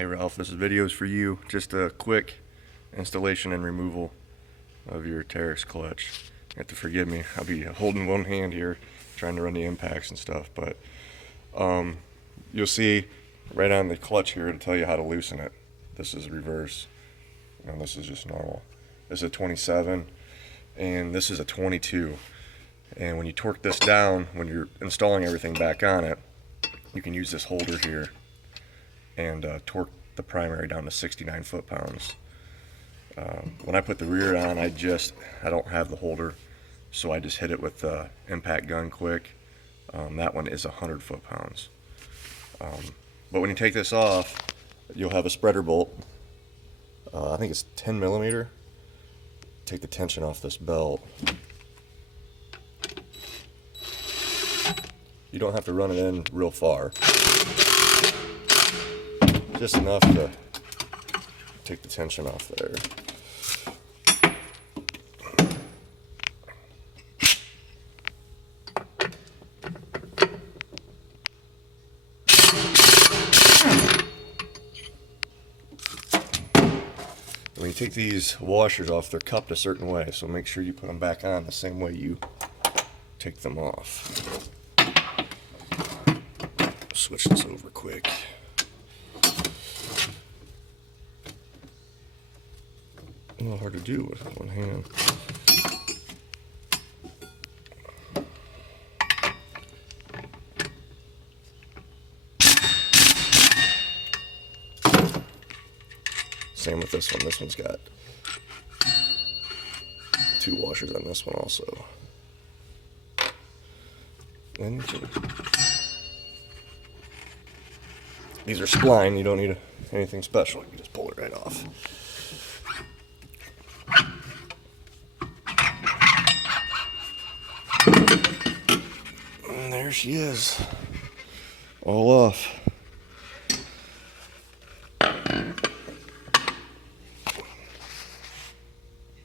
Hey Ralph, this video is for you. Just a quick installation and removal of your Teryx clutch. You have to forgive me. I'll be holding one hand here trying to run the impacts and stuff, but you'll see right on the clutch here, it'll tell you how to loosen it. This is reverse and this is just normal. This is a 27 and this is a 22, and when you torque this down, when you're installing everything back on it, you can use this holder here and torque the primary down to 69 foot-pounds. When I put the rear on, I don't have the holder, so I just hit it with the impact gun quick. That one is 100 foot-pounds. But when you take this off, you'll have a spreader bolt. I think it's 10 millimeter. Take the tension off this belt. You don't have to run it in real far. Just enough to take the tension off there. When you take these washers off, they're cupped a certain way, so make sure you put them back on the same way you take them off. Switch this over quick. A little hard to do with one hand. Same with this one. This one's got 2 washers on this one also. And these are spline. You don't need anything special. You can just pull it right off. And there she is, all off.